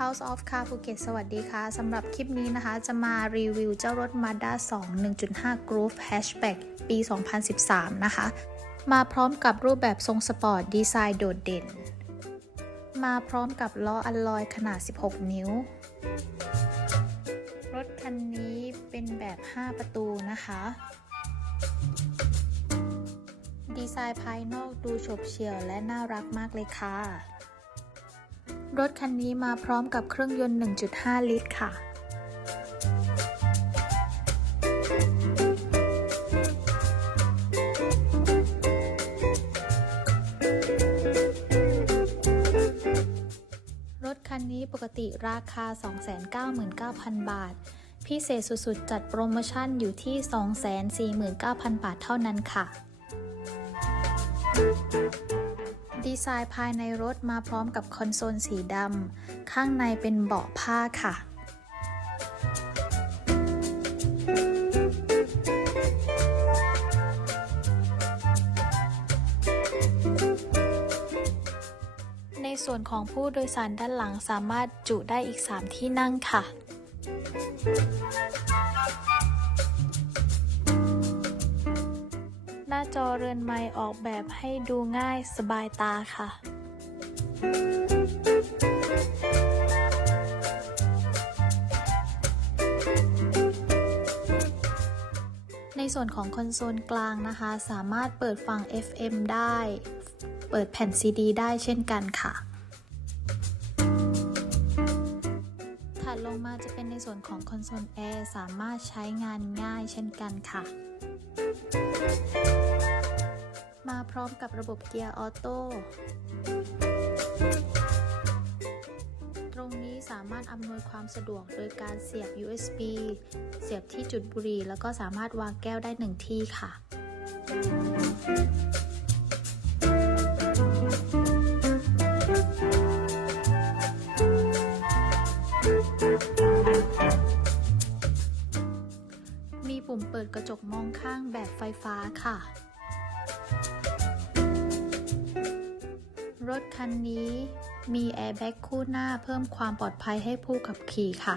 House of Car ภูเก็ตสวัสดีค่ะสำหรับคลิปนี้นะคะ จะมารีวิวเจ้ารถ Mazda 2 1.5 Groove Hatchback ปี 2013 นะคะ มาพร้อมกับรูปแบบทรงสปอร์ตดีไซน์โดดเด่น มาพร้อมกับล้ออัลลอยขนาด 16 นิ้ว รถคันนี้เป็นแบบ 5 ประตูนะคะ ดีไซน์ภายนอกดูโฉบเฉี่ยวและน่ารักมากเลยค่ะ รถคันนี้มาพร้อมกับเครื่องยนต์ 1.5 ลิตรค่ะ รถคันนี้ปกติราคา 299,000 บาท พิเศษสุดๆ จัดโปรโมชั่นอยู่ที่ 249,000 บาทเท่านั้นค่ะ ดีไซน์ภายในรถมาพร้อมกับคอนโซลสีดำ ข้างในเป็นเบาะผ้าค่ะในส่วนของผู้โดยสารด้านหลังสามารถจุได้อีก 3 ที่นั่งค่ะ จอเรือนไม้ออกแบบให้ดูง่ายสบายตาค่ะ ในส่วนของคอนโซลกลางนะคะ สามารถเปิดฟัง FM ได้ เปิดแผ่นซีดีได้เช่นกันค่ะ ถัดลงมาจะเป็นในส่วนของคอนโซลแอร์สามารถใช้งานง่ายเช่นกันค่ะ มาพร้อมกับระบบเกียร์ออโต้ตรงนี้สามารถอำนวยความสะดวกโดยการเสียบ USB เสียบที่จุดบุหรี่ แล้วก็สามารถวางแก้วได้หนึ่งที่ค่ะ เปิดกระจกมองข้างแบบไฟฟ้าค่ะ รถคันนี้มีแอร์แบ็กคู่หน้าเพิ่มความปลอดภัยให้ผู้ขับขี่ค่ะ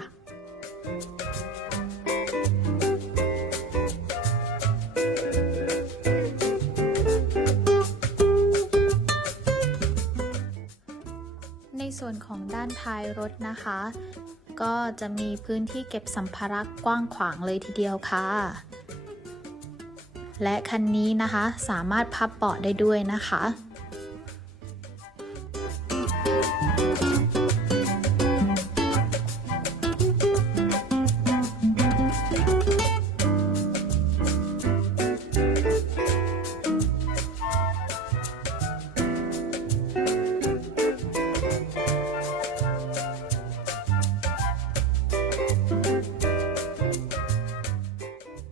ในส่วนของด้านท้ายรถนะคะ ก็จะมีพื้นที่เก็บสัมภาระกว้างขวางเลยทีเดียวค่ะ และคันนี้นะคะสามารถพับเบาะได้ด้วยนะคะ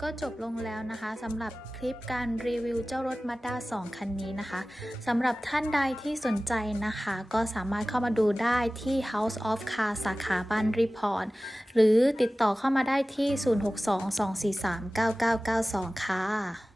ก็จบลงแล้วนะคะสำหรับคลิปการรีวิวเจ้ารถ Mazda 2 คันนี้นะคะสำหรับท่านใดที่สนใจนะคะ ก็สามารถเข้ามาดูได้ที่ House of Car สาขาบ้านรีพอร์ตหรือติดต่อเข้ามาได้ที่ 0622439992 ค่ะ